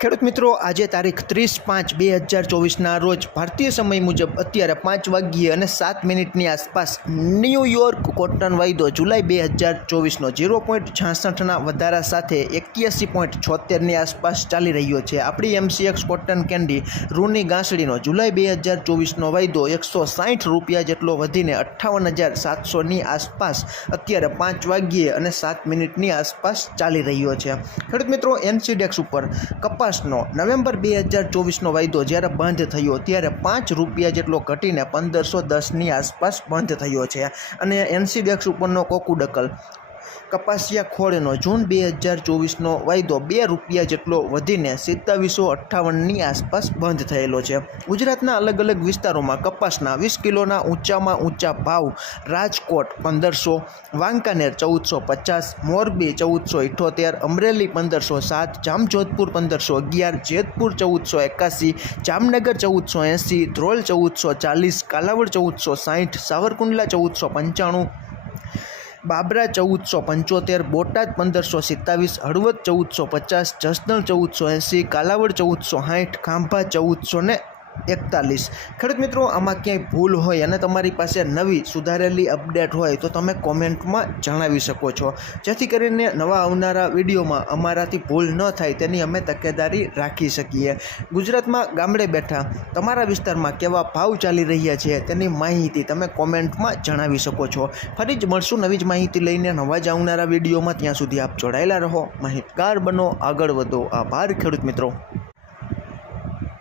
ખેડૂત મિત્રો, આજે તારીખ ત્રીસ પાંચ બે હજાર ચોવીસના રોજ ભારતીય સમય મુજબ અત્યારે પાંચ વાગ્યે અને સાત મિનિટની આસપાસ ન્યૂયોર્ક કોટન વાયદો જુલાઈ બે હજાર ચોવીસનો ઝીરો પોઈન્ટ છાસઠના વધારા સાથે એક્યાસી પોઈન્ટ છોતેરની આસપાસ ચાલી રહ્યો છે. આપણી એમસીએક્સ કોટન કેન્ડી રૂની ગાંસડીનો જુલાઈ બે હજાર ચોવીસનો વાયદો એકસો સાઠ રૂપિયા જેટલો વધીને અઠ્ઠાવન હજાર સાતસોની આસપાસ અત્યારે પાંચ વાગ્યે અને સાત મિનિટની આસપાસ ચાલી રહ્યો છે. ખેડૂત મિત્રો એનસીડેક્સ ઉપર કપાસનો નવેમ્બર બે હજાર ચોવીસનો વાયદો જ્યારે બંધ થયો, ત્યારે પાંચ રૂપિયા જેટલો ઘટીને પંદરસો દસની આસપાસ બંધ થયો છે. અને એનસીડેક્સ ઉપરનો કોકુડકલ કપાસિયા ખોળનો જૂન બે હજાર ચોવીસનો વાયદો બે રૂપિયા જેટલો વધીને સિત્તાવીસો અઠ્ઠાવનની આસપાસ બંધ થયેલો છે. ગુજરાતના અલગ અલગ વિસ્તારોમાં કપાસના વીસ કિલોના ઊંચામાં ઊંચા ભાવ, રાજકોટ પંદરસો, વાંકાનેર ચૌદસો પચાસ, મોરબી ચૌદસો ઇઠોતેર, અમરેલી પંદરસો સાત, જામજોધપુર પંદરસો અગિયાર, જેતપુર ચૌદસો એકાસી, જામનગર ચૌદસો એંસી, ધ્રોલ ચૌદસો ચાલીસ, કાલાવડ ચૌદસો સાઠ સાવરકુંડલા ચૌદસો પંચાણું બાબરા ચૌદસો પંચોતેર, બોટાદ પંદરસો સિત્તાવીસ, હળવદ ચૌદસો પચાસ, જસદણ ચૌદસો એંસી, કાલાવડ ચૌદસો સાઠ, ખાંભા ચૌદસો ને એકતાલીસ. ખેડૂત મિત્રો, આમાં ક્યાંય ભૂલ હોય અને તમારી પાસે નવી સુધારેલી અપડેટ હોય તો તમે કોમેન્ટમાં જણાવી શકો છો. જેથી કરીને નવા આવનારા વિડીયોમાં અમારાથી ભૂલ ન થાય તેની અમે તકેદારી રાખી શકીએ. ગુજરાતમાં ગામડે બેઠા તમારા વિસ્તારમાં કેવા ભાવ ચાલી રહ્યા છે તેની માહિતી તમે કોમેન્ટમાં જણાવી શકો છો. ફરી જ મળશું નવી જ માહિતી લઈને નવા જ આવનારા વિડીયોમાં. ત્યાં સુધી આપ જોડાયેલા રહો. માહિતગાર બનો. આગળ વધો. આભાર ખેડૂત મિત્રો.